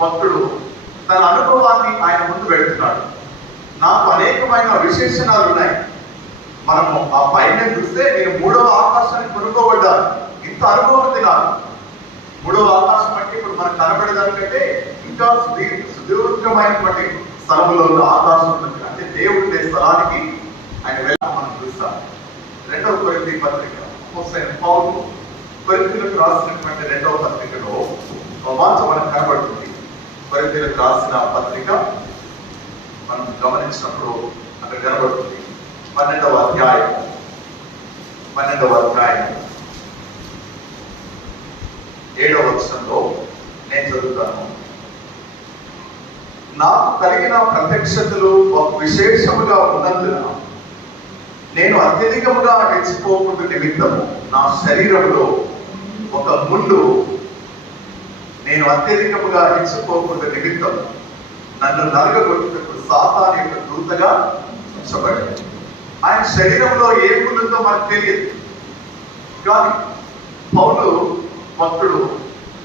భక్తుడు తన అనుభవాన్ని ఆయన ముందు పెడుతున్నాడు. నాకు అనేకమైన విశేషణాలు ఉన్నాయి. మనము ఆ పైన చూస్తే నేను 3వ ఆకాశానికి కొనుక్కోబడ్డాను. ఇంత అనుభవం ఉంది నాకు. 3వ ఆకాశం అంటే ఇప్పుడు మనకు కనబడేదానికంటే ఇంకా సుదీర్ఘమైనటువంటి స్థలంలో ఉన్న ఆకాశం ఉంటుంది. అంటే దేవుడి స్థలానికి ఆయన వెళ్ళాలని మనం చూస్తాం. 2వ కొరింథీ పత్రిక పౌలు కొరింథీయులకు రాసినటువంటి 2వ పత్రికలో ఒక మాట మనకు కనబడుతుంది. కొరింథీయులకు రాసిన పత్రిక మనం గమనించినప్పుడు అక్కడ కనబడుతుంది. 12వ అధ్యాయం 7వ వచనంలో నేను చదువుతాను. నాకు కలిగిన ప్రత్యక్షతలు ఒక విశేషముగా ఉన్నందున నేను అత్యధికముగా హెచ్చిపోకుండా నిమిత్తము నా శరీరంలో ఒక ముండు నేను అత్యధికముగా హెచ్చిపోకుండా నిమిత్తము నన్ను నరగగొట్టుటకు సాతాను యొక్క దూతగా ఉంచబడింది. ఆయన శరీరంలో ఏ ముందుతో మనకు తెలియదు, కానీ పౌలు భక్తుడు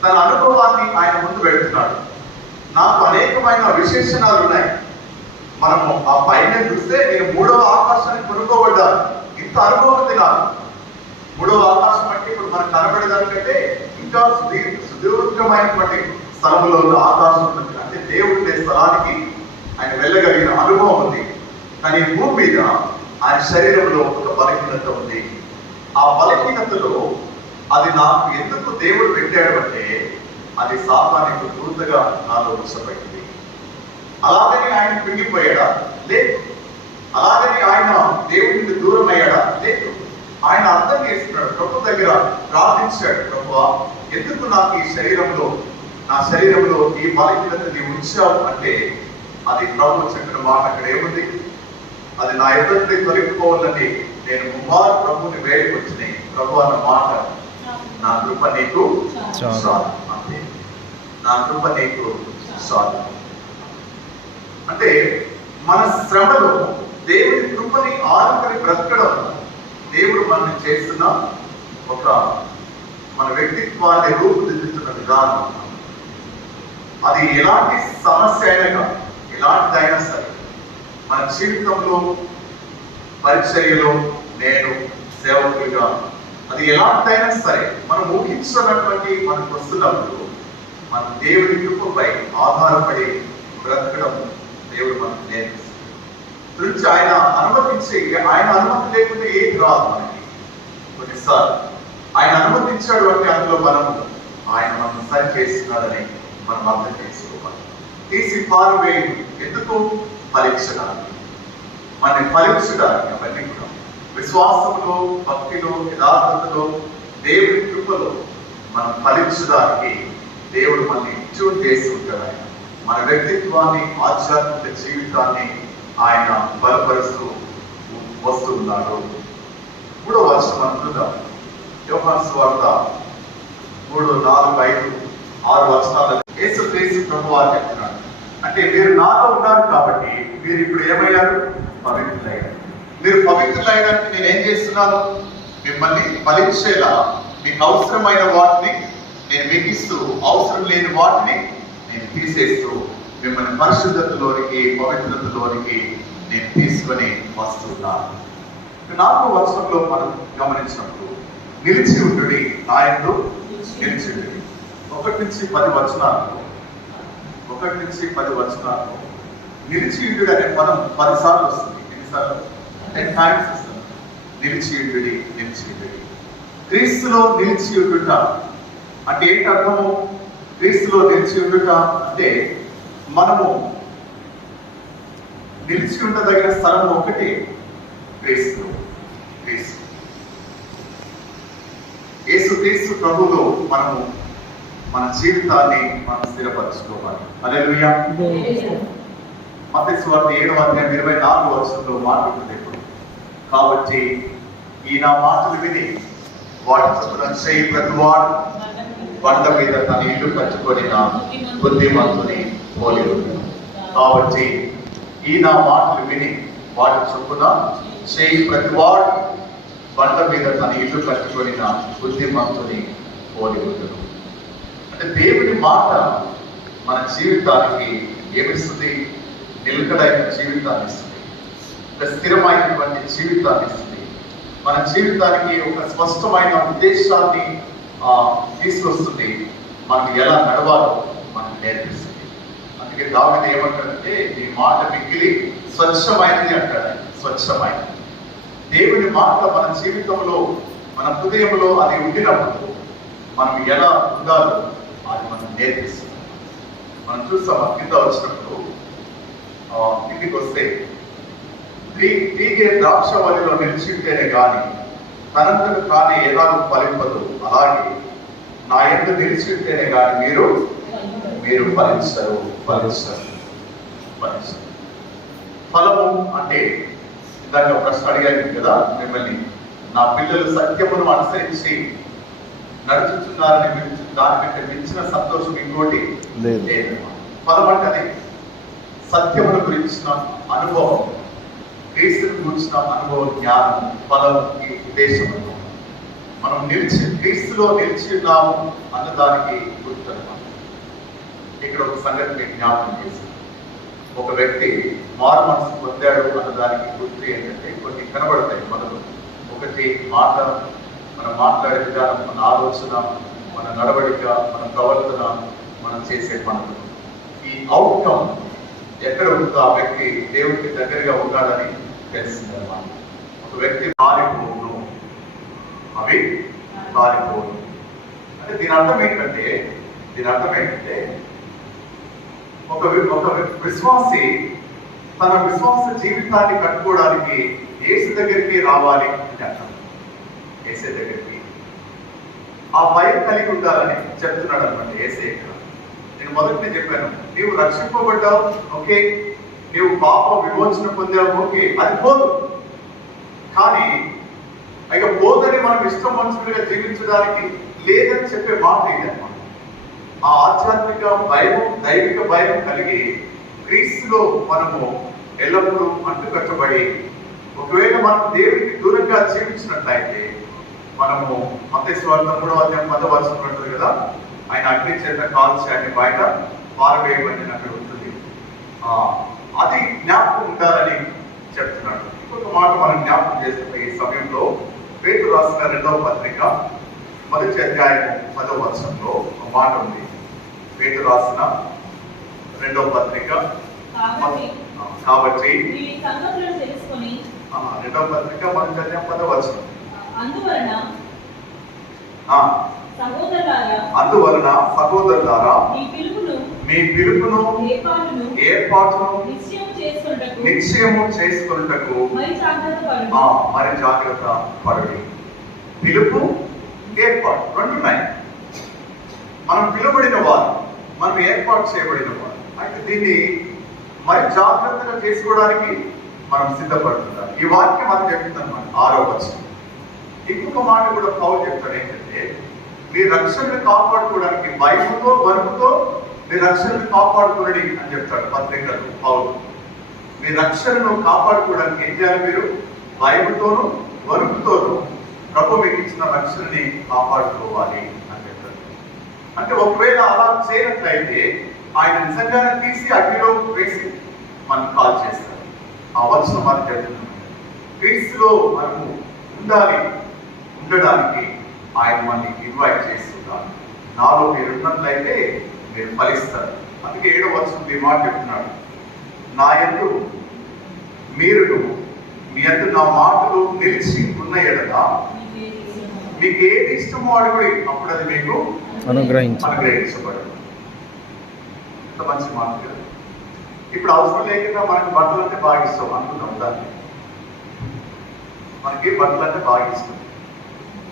తన అనుభవాన్ని ఆయన ముందు పెడుతున్నాడు. నాకు అనేకమైన విశేషణాలు ఉన్నాయి. మనము ఆ పైన చూస్తే నేను 3వ ఆకాశానికి కొనుక్కోబడ్డాను. ఇంత అనుభవం ఉంది నాకు. 3వ ఆకాశం అంటే ఇప్పుడు మనకు కనబడేదానికంటే ఇంకా సుదీర్ఘమైనటువంటి స్థలంలో ఉన్న ఆకాశం ఉంటుంది. అంటే దేవుడి స్థలానికి ఆయన వెళ్ళగలిగిన అనుభవం ఉంది. కానీ భూమి మీద ఆయన శరీరంలో ఒక బలహీనత ఉంది. ఆ బలహీనతలో అది నాకు ఎందుకు దేవుడు పెట్టాడు అంటే అది సాతానుకు దూతగా నాలో ఉంచబడింది. అలాగని ఆయన పిండిపోయాడా? లేదు. అలాగని ఆయన దేవుడికి దూరం అయ్యాడా? లేదు. ఆయన అర్థం చేసుకున్నాడు. ప్రభు దగ్గర ప్రార్థించాడు. ప్రభువా, ఎందుకు నాకు ఈ శరీరంలో నా శరీరంలో ఈ బలహీనత నీవు ఉంచావు అంటే అది ప్రభు చెప్పిన మాట అక్కడ ఏముంది? అది నా ఎదుటి తొలగిపోవాలని నేను ముమ్మారు ప్రభుని వేడుకొచ్చినాయి. ప్రభు అన్న మాట, నా కృప నీకు చాలు. అంతే, నా కృప నీకు చాలు. అంటే మన శ్రమలో దేవుని కృపని ఆనుకొని బ్రతకడం దేవుడు మనం చేస్తున్న ఒక మన వ్యక్తిత్వాన్ని రూపుదిద్దుతున్న విధానం. అది ఎలాంటి సమస్య అయినా, ఎలాంటిదైనా సరే, మన జీవితంలో పరిచర్యలో నేను సేవకుడిగా, అది ఎలాంటిదైనా సరే, మనం ఊహించినటువంటి మనకు వస్తున్నప్పుడు మన దేవుని కృపపై ఆధారపడి బ్రతకడం దేవుడు మనకు నేర్పిస్తుంది. గురించి ఆయన అనుమతించి, ఆయన అనుమతి లేకుంటే ఏది రాదు మనకి. కొన్నిసార్లు ఆయన అనుమతించాడు అంటే అందులో ఆయన మనం సరి చేస్తున్నాడని మనం అర్థం చేసుకోవాలి. తీసి పారువేయు ఎందుకు? ఫలించడానికి, మనని ఫలించడానికి. అవన్నీ కూడా విశ్వాసంలో, భక్తిలో, యథార్థతలో, దేవుని కృపలో మనం ఫలించడానికి దేవుడు మనల్ని ట్యూన్ చేసి ఉంటాడు. ఆయన మన వ్యక్తిత్వాన్ని, ఆధ్యాత్మిక జీవితాన్ని ఆయన బలపరుస్తూ వస్తున్నాడు. 3వ వచనం అనుకుందాం. యోహాను సువార్త 3, 4, 5, 6 వచనాలు యేసుక్రీస్తు ప్రభువారు చెప్తున్నాడు. అంటే మీరు నాలో ఉన్నారు కాబట్టి మీరు ఇప్పుడు ఏమయ్యారు? పవిత్రులయ్యారు. మీరు పవిత్రులైనట్టు నేనేం చేస్తున్నాను? మిమ్మల్ని ఫలించేలా మీకు అవసరమైన వాటిని నేను మీకు ఇస్తూ, అవసరం లేని వాటిని నేను తీసేస్తూ, మిమ్మల్ని పరిశుద్ధతలోనికి, పవిత్రతలోనికి నేను తీసుకొని వస్తున్నాను. 4వ వచనంలో మనం గమనించినప్పుడు నిలిచి ఉండుడి, నా యందు నిలిచి ఉండుడి. 1 నుంచి 10 వచనాలు, 1 నుంచి 10 వచనాలు నిలిచి ఉండుడి అనే పదం 10 సార్లు వస్తుంది. ఎన్నిసార్లు? 10 టైమ్స్ వస్తుంది. నిలిచి ఉండుడి, నిలిచి ఉండుడి. క్రీస్తులో నిలిచి ఉండుట అంటే ఏంటి అర్థము? క్రీస్తులో నిలిచి ఉండుట అంటే మనము నిలిచి ఉండదగిన స్థలం ఒకటి క్రీస్తు. యేసుక్రీస్తు ప్రభువులో మనము మన జీవితాన్ని మనం స్థిరపరచుకోవాలి. హల్లెలూయా. మత్తయి సువార్త 7వ అధ్యాయం 24వ వచనంలో మాట్లాడుతుంది ఇప్పుడు. కాబట్టి ఈ నా మాటలు విని వాటి చొప్పున చేయి ప్రతివాడు బండ మీద తన ఇల్లు కట్టుకొనిన బుద్ధిమంతుని పోలి ఉంది. కాబట్టి ఈ నా మాటలు విని వాటి చొప్పున చేయి ప్రతివాడు బండ మీద తన ఇల్లు కట్టుకొనిన బుద్ధిమంతుని పోలి ఉంది. అంటే దేవుని మాట మన జీవితానికి ఏమిస్తుంది? నిలకడైన జీవితాన్ని ఇస్తుంది, ఒక స్థిరమైనటువంటి జీవితాన్ని ఇస్తుంది. మన జీవితానికి ఒక స్పష్టమైన ఉద్దేశాన్ని తీసుకొస్తుంది. మనం ఎలా నడవాలో మనకు నేర్పిస్తుంది. అందుకే దావీదు ఏమంటాడంటే, నీ మాట మిగిలి స్వచ్ఛమైనది అంటాడు. స్వచ్ఛమైనది దేవుని మాట మన జీవితంలో, మన హృదయంలో అది ఉండినప్పుడు మనం ఎలా ఉండాలో అది మనం నేర్పిస్తుంది. మనం చూస్తాం కింద వచ్చినప్పుడు, ఇంటికి వస్తే తీగే ద్రాక్ష వల్లిలో నిలిచింటేనే కానీ తనంతకు కానీ ఎలాగూ ఫలింపదు, అలాగే నా యందు నిలిచింటేనే కానీ మీరు ఫలించరు. ఫలము అంటే ఇందాక ప్రశ్న అడిగాను కదా మిమ్మల్ని, నా పిల్లలు సత్యమును అనుసరించి నడుచుతున్నారని దానికంటే మించిన సంతోషం ఇంకోటి లేదు. ఫలం అంటే అది సత్యమును గురించిన అనుభవం, క్రీస్తుని గురించిన అనుభవం, జ్ఞానం, ఫలం, ఈ ఉద్దేశం. మనం క్రీస్తులో నిలిచి ఉన్నాము అన్నదానికి గుర్తు అన్నమాట. ఇక్కడ ఒక సంగతి జ్ఞాపకం చేసి, ఒక వ్యక్తి మారు మనసు పొందాడు అన్నదానికి గుర్తు ఏంటంటే కొన్ని కనబడతాయి. మనకు ఒకటి మాట, మనం మాట్లాడే విధానం, మన ఆలోచన, మన నడవడిక, మన ప్రవర్తన, మనం చేసే పనులు. ఈ అవుట్కమ్ ఎక్కడ ఉందో ఆ వ్యక్తి దేవుడికి దగ్గరగా ఉన్నాడని తెలిసిందన్నమాట. ఒక వ్యక్తి పారిపోను, అవి పారిపోను అంటే దీని అర్థం ఏంటంటే ఒక విశ్వాసి తన విశ్వాస జీవితాన్ని కట్టుకోవడానికి యేసు దగ్గరికి రావాలి అని అర్థం. యేసు దగ్గరికి ఆ భయం కలిగి ఉండాలని చెప్తున్నాడు అనమాట యేసు. ఇక్కడ నేను మొదటినే చెప్పాను, నీవు రక్షింపబడ్డావు, ఓకే, నీవు పాప విమోచన పొందావు, ఓకే, అది పోదు. కానీ ఇక పోదని మనం ఇష్టం మనుషులుగా జీవించడానికి లేదని చెప్పే మాట ఇదన్నమాట. ఆ ఆధ్యాత్మిక భయం, దైవిక భయం కలిగి క్రీస్తులో మనము ఎల్లప్పుడూ అంటుకట్టబడి ఒకవేళ మనం దేవుడికి దూరంగా జీవించినట్లయితే మనము మత్తయి సువార్త 3వ అధ్యాయం 10వ వచనం ఉంటుంది కదా, ఆయన అగ్ని చేత కాల్చి అన్ని బయట పారవేయబడిన అక్కడ ఉంటుంది. అది జ్ఞాపకం ఉండాలని చెప్తున్నాడు. ఇంకొక మాట మనం జ్ఞాపకం చేస్తున్న ఈ సమయంలో పేతురు రాసిన 2వ పత్రిక 1వ అధ్యాయం 10వ వచనంలో ఒక మాట ఉంది. పేతురు రాసిన 2వ పత్రిక కాబట్టి ఈ సంగతులను తెలుసుకొని 2వ పత్రిక 1వ అధ్యాయం 10వ వచనం, అందువలన సహోదరులారా మీ పిలుపును ఏర్పాటును నిశ్చయము చేసుకొనుటకు మరి జాగ్రత్త పడండి. పిలుపు, ఏర్పాటు రెండు ఉన్నాయి. మనం పిలువబడిన వారు, మనం ఏర్పాటు చేయబడిన వారు. అయితే దీన్ని మరి జాగ్రత్తగా చేసుకోవడానికి మనం సిద్ధపడుతున్నాం. ఈ వాక్యం అది చెప్తుంది అన్నమాట. 6వ వచనం. ఇంకొక మాట కూడా పౌలు చెప్తాడు ఏంటంటే, మీ రక్షణను కాపాడుకోవడానికి భయముతో వణుకుతో మీ రక్షణను కాపాడుకోండి అని చెప్తాడు పత్రికలు పౌలు. మీ రక్షణను కాపాడుకోవడానికి ఏం చేయాలి? మీరు భయముతోనూ వణుకుతోనూ ప్రభు మీకు ఇచ్చిన రక్షణని కాపాడుకోవాలి అని చెప్తాడు. అంటే ఒకవేళ అలా చేయనట్లయితే ఆయన నిజంగానే తీసి అగ్నిలో వేసి మనం కాల్ చేస్తారు. ఆ వచనం మనం చెప్తున్నాం. క్రీస్తులో మనము ఉండడానికి ఆయన మనకి ఇన్వైట్ చేస్తున్నారు. నాలో మీరు ఉన్నట్లయితే మీరు ఫలిస్తారు. అందుకే 7వ వచనం ఈ మాట చెప్తున్నాడు, నా యందు మీరును మీ యందు నా మాటలు నిలిచి ఉన్న ఎడల మీకు ఏది ఇష్టమో అడుగుడి, అప్పుడు అది మీకు అనుగ్రహించబడదు. ఎంత మంచి మాట కదా. ఇప్పుడు అవసరం లేకుండా మనకి బట్టలు అంటే బాగా ఇష్టం అనుకుంటాం దాన్ని. మనకి బట్టలు అంటే బాగా ఇష్టం,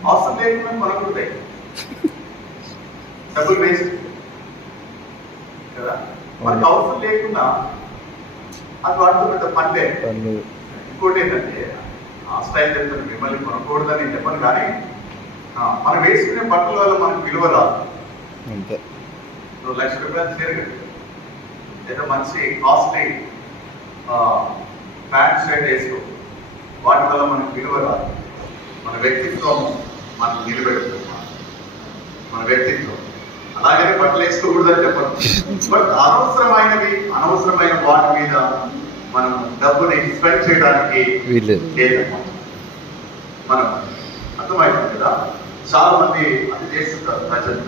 అవసరం లేకుండా కొనుక్కుంటాయి, డబ్బులు వేస్ట్ కదా. మనకు అవసరం లేకుండా అది వాడుతూ పెద్ద పనిలే. ఇంకోటి ఏంటంటే, ఆ స్టైల్ చెప్తాను, మిమ్మల్ని కొనకూడదని నేను చెప్పను, కానీ మనం వేసుకునే బట్టల వల్ల మనకు విలువ రాదు. నువ్వు ₹1,00,000 చీర కట్టు, లేదా మంచి కాస్ట్లీ ప్యాంట్ షర్ట్ వేసుకో, వాటి వల్ల మనకు విలువ రాదు. మన వ్యక్తిత్వం మనం నిలబెడుతుంది. మన వ్యక్తిత్వం అలాగనే బట్టలు వేసుకోకూడదని చెప్పను, బట్ అనవసరమైన వాటి మీద మనం డబ్బుని స్పెండ్ చేయడానికి లేదన్నమాట. మనం అర్థమైంది కదా. చాలా మంది అది చేస్తుంటారు ప్రజలు.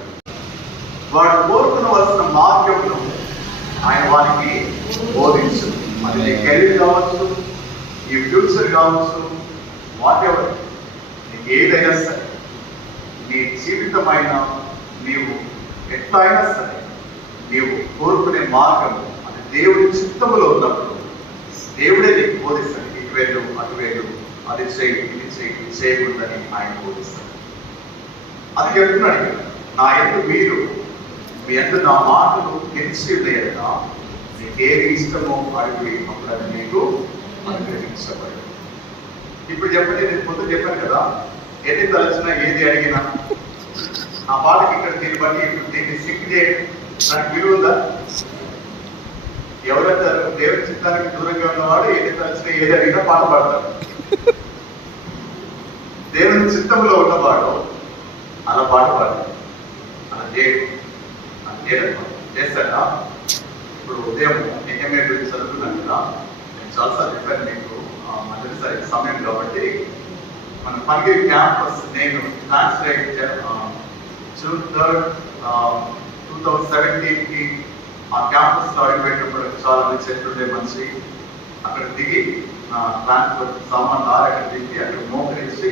వాడు కోరుకునవలసిన మార్గంలో ఆయన వారికి బోధించు. అది నీ కెరీర్ కావచ్చు, ఈ ఫ్యూచర్ కావచ్చు, వాట్ ఎవర్, నీకు ఏదైనా సరే, నీ జీవితమైన నీవు ఎట్లా అయినా సరే, నీవు కోరుకునే మార్గం అది దేవుడి చిత్తములో ఉన్నప్పుడు దేవుడే నీకు బోధిస్తాడు. ఇటు వెళ్ళు, అటు వెళ్ళు, అది చేయి, ఇది చేయి, ఇది చేయకూడదని ఆయన బోధిస్తాడు. అది చెప్తున్నాడు ఇక్కడ, నా యందు మీరు మీ యందు నా మాటలు తెలిసి లేదా నీకు ఏది ఇష్టమో అడిగి అప్పుడు అది మీకు అనుగ్రహించబడదు. ఇప్పుడు చెప్పండి, నేను ముందు చెప్పాను కదా, ఎన్ని తలచినా ఏది అడిగినా ఆ పాటకి ఇక్కడ దీన్ని బట్టి ఇప్పుడు దీన్ని సింక్ చేయడం నాకు విలువ ఉందా? ఎవరైతే దేవుని చిత్తానికి దూరంగా ఉన్నవాడు ఎన్ని తలచినా ఏది అడిగినా పాట పాడతాడు. దేవుని చిత్తంలో ఉన్నవాడు అలా పాట పాడతాడు. అలా చేస్తాడా? ఇప్పుడు ఉదయం ఎన్ఎంఏ గురించి చదువుతున్నాను కదా, నేను చాలాసార్లు చెప్పాను మీకు, మొదటిసారి సమయం కాబట్టి మన పనిగిరి క్యాంపస్ నేను ట్రాన్స్లేట్ June 3rd, 2017కి ఆ క్యాంపస్లో అడిగిపోయేటప్పుడు చాలా మంది చెట్లుండే మంచి అక్కడ దిగి ట్రాన్స్పోర్ట్ సామాన్ అక్కడ దిగి అక్కడ మోకరించి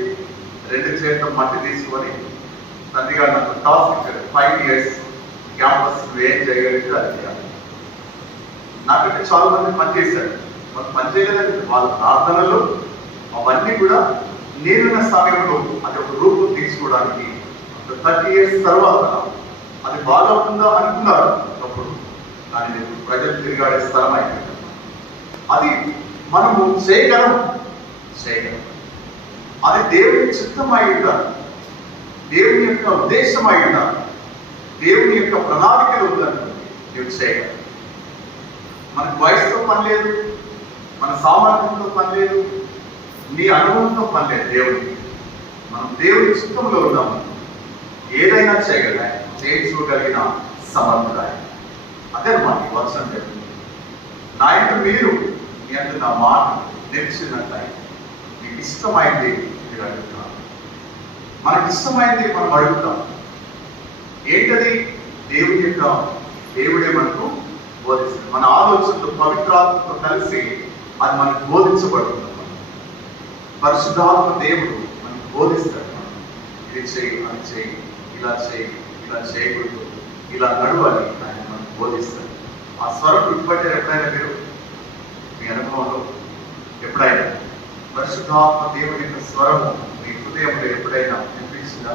2 చేతులు మట్టి తీసుకొని తండ్రిగా నాకు టాస్క్ ఇచ్చారు, 5 years క్యాంపస్ ఏం చేయగలిగితే అది చేయాలి. నాకంటే చాలా మంది పనిచేశారు. మాకు పని చేయలేదంటే వాళ్ళ ప్రార్థనలు అవన్నీ కూడా నేనున్న సమయంలో అది ఒక రూపం తీసుకోవడానికి 30 years తర్వాత అది బాగుంటుందా అనుకున్నారు అప్పుడు, కానీ ప్రజలు తిరిగాడే స్థలం అయిపోయింది. అది మనము చేయగలం. అది దేవుని చిత్తమై ఉండాలి, దేవుని యొక్క ఉద్దేశమై ఉండాలి, దేవుని యొక్క ప్రణాళికలు ఉందనుకోండి నువ్వు చేయగలవు. మనకు వయసుతో పని లేదు, మన సామర్థ్యంతో పని లేదు, నీ అనుభవంతో పని లేదు. దేవుడికి మనం దేవుని చిత్తంలో ఉన్నాము, ఏదైనా చేయగల చేయించుకోగలిగిన సమర్థుడు ఆయన. అదే మనకి వచనం చెప్తుంది. నా యొక్క మీరు మీ అందు నా మాట నిలిచినట్లయి మీకు ఇష్టమైంది మీరు అడుగుతారు. మనకి ఇష్టమైంది మనం అడుగుతాం. ఏంటది? దేవుడే మనకు బోధిస్తుంది. మన ఆలోచనతో పవిత్రాత్మతో కలిసి అది మనకు బోధించబడుతుంది. పరిశుద్ధాత్మ దేవుడు మనకు బోధిస్తాడు. ఇది చేయి, అది చేయి, ఇలా చేయి, ఇలా చేయకూడదు, ఇలా నడవాలి ఆయన మనకు బోధిస్తాడు. ఆ స్వరం ఇప్పటి ఎప్పుడైనా మీరు మీ అనుభవంలో ఎప్పుడైనా పరిశుద్ధాత్మ దేవుడి యొక్క స్వరము మీ హృదయంలో ఎప్పుడైనా వినిపించిందా?